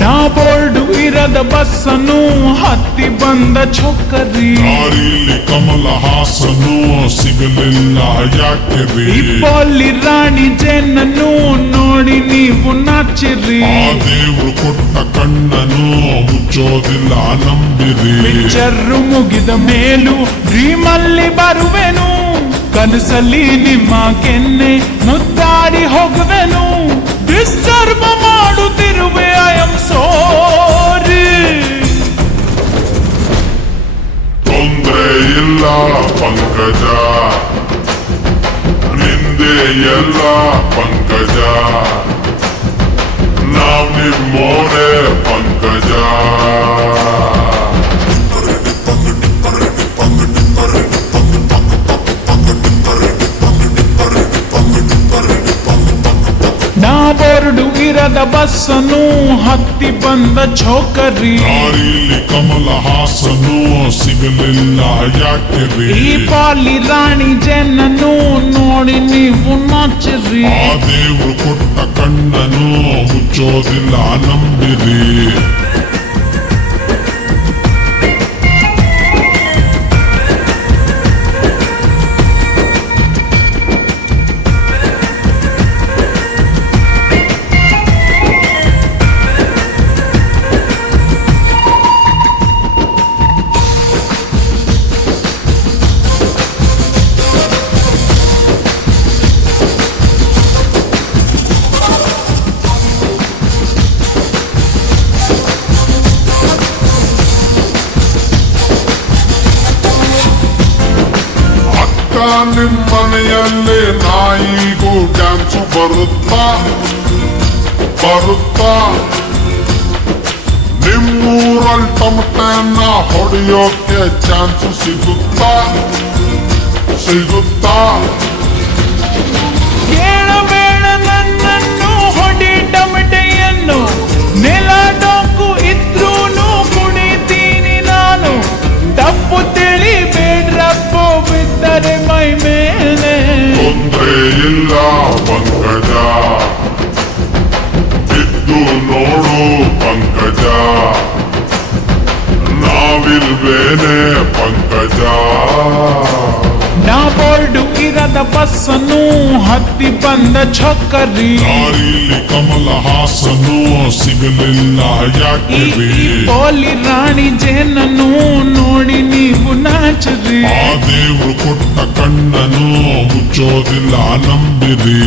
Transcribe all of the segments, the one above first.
ನಾ ಬೋರ್ಡು ಇರದ ಬಸ್ಸನ್ನು ಹತ್ತಿ ಬಂದ ಚೊಕ್ಕರಿ, ದಾರಿಲಿ ಕಮಲ ಹಾಸನು ಸಿಗಲಿಲ್ಲ ಯಾಕೆ ರೀ? ಇಪ್ಪಲ್ಲಿ ರಾಣಿ ಜೇನನ್ನು ನೋಡಿ ನೀವು ನಾಚಿರಿ, ಆ ದೇವ್ರು ಕೊಟ್ಟ ಕಣ್ಣನು ಮುಚ್ಚೋದಿಲ್ಲ ನಂಬಿರಿ. ಪಿಕ್ಚರ್ ಮುಗಿದ ಮೇಲೂ ಡ್ರೀಮಲ್ಲಿ ಬರುವೆನು, ಕನಸಲ್ಲಿ ನಿಮ್ಮ ಕೆನ್ನೆ ಮುದ್ದಾಡಿ ಹೋಗುವೆನು. ಡಿಸ್ಟರ್ಬ್ ಮಾಡುತ್ತಿರುವೆ, ಐ ಆಮ್ ಸಾರಿ. ತೊಂದ್ರೆ ಇಲ್ಲ ಪಂಕಜ, ನಿಂದೆ ಎಲ್ಲ ಪಂಕಜ, ನಾವ್ ನಿಮ್ಮೋರೆ ಪಂಕಜ. ನಾ ಬೋರ್ಡು ಇರದ ಬಸ್ಸನ್ನು ಹತ್ತಿ ಬಂದ ಚೋಕರಿ, ದಾರಿಲಿ ಕಮಲ ಹಾಸನು ಸಿಗಲಿಲ್ಲ ಯಾಕೆ ರೀ? ಈ ಪಾಲಿ ರಾಣಿ ಜೇನನ್ನು ನೋಡಿ ನೀವು ನಾಚಿರಿ, ಆ ದೇವ್ರು ಕೊಟ್ಟ ಕಣ್ಣನು ಮುಚ್ಚೋದಿಲ್ಲ ನಂಬಿರಿ. ನಿಮ್ಮನೆಯಲ್ಲೇ ನಾಯಿಗೂ ಡ್ಯಾನ್ಸು ಬರುತ್ತಾ ಬರುತ್ತಾ, ನಿಮ್ಮೂರಲ್ಲಿ ಟಮಟನ್ನ ಹೊಡೆಯೋಕೆ ಚಾನ್ಸು ಸಿಗುತ್ತಾ ಸಿಗುತ್ತಾ? ಕೇಳಬೇಡ ನನ್ನನ್ನು ಹೊಡಿ ಟಮಟೆಯನ್ನು, ನೆಲ ಡೊಂಕು ಇದ್ರೂನು ಕುಣಿತೀನಿ ನಾನು. ತಪ್ಪು ತಿಳಿಬೇಡ್ರಪ್ಪ ಬಿದ್ದರೆ ಮೈ ಮೇಲೆ. ತೊಂದ್ರೆ ಇಲ್ಲ ಪಂಕಜ, ಬಿದ್ದು ನೋಡು ಪಂಕಜ, ನಾವಿಲ್ವೇನೆ ಪಂಕಜ. ನಾ ಬೋರ್ಡು ಇರದ ಬಸ್ಸನ್ನು ಹತ್ತಿ ಬಂದ ಚೊಕ್ಕರಿ, ದಾರಿಲಿ ಕಮಲ ಹಾಸನು ಸಿಗಲಿಲ್ಲ ಯಾಕೆ ರೀ? ಪೋಲಿ ರಾಣಿ ಜೇನನ್ನು ನೋಡಿ ನೀವು ನಾಚರಿ, ಆ ದೇವ್ರು ಕೊಟ್ಟ ಕಣ್ಣನು ಮುಚ್ಚೋದಿಲ್ಲ ನಂಬಿರಿ.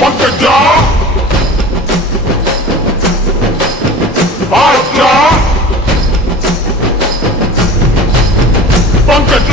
ಪಂಕಜ ಪಂಕಜ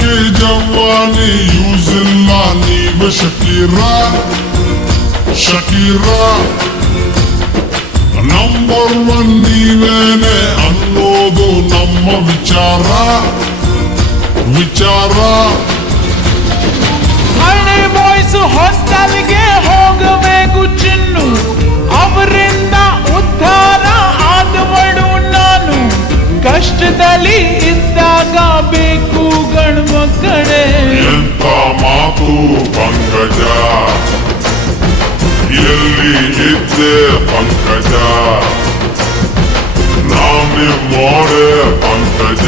के जवानी यूजिಲ್ಲ ನೀವೆ ಶಕೀರಾ ಶಕೀರಾ, ನಂಬರ್ ಒನ್ ನೀವೇನೆ ಅನ್ನೋದು ನಮ್ಮ ವಿಚಾರ ವಿಚಾರ. ಹಳೆ ಬಾಯ್ಸ್ ಹಾಸ್ಟೆಲ್ಗೆ ಹೋಗಬೇಕು ಚಿನ್ನು, ಅವರಿಂದ ಉದ್ಧಾರ ಆದವಳು ನಾನು. ಕಷ್ಟದಲ್ಲಿ ಇದ್ದಾಗ ಬೇಕು ಗಂಡು ಮಕ್ಕಳೇ. ಎಂತ ಮಾತು ಪಂಕಜ, ಎಲ್ಲಿ ಇದ್ದೆ ಪಂಕಜ, ನಾವೇ ಮೋರೆ ಪಂಕಜ.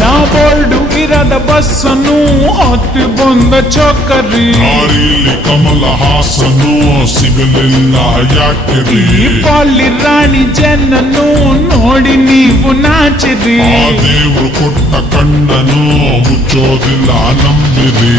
ನಾ ಬೋರ್ಡು ಇರದ ಬಸ್ಸನ್ನು ಹತ್ತಿ ಬಂದ ಚೋಕರಿ ದಾರಿಲಿ ಕಮಲ ಹಾಸನು ಸಿಗಲಿಲ್ಲ ಯಾಕೆ ಈ ಪಾಲಿ ರಾಣಿ ಜನನು ನೋಡಿ ನೀವು ನಾಚಿರಿ ಆ ದೇವ್ರು ಕೊಟ್ಟ ಕಣ್ಣನು ಮುಚ್ಚೋದಿಲ್ಲ ನಂಬಿರಿ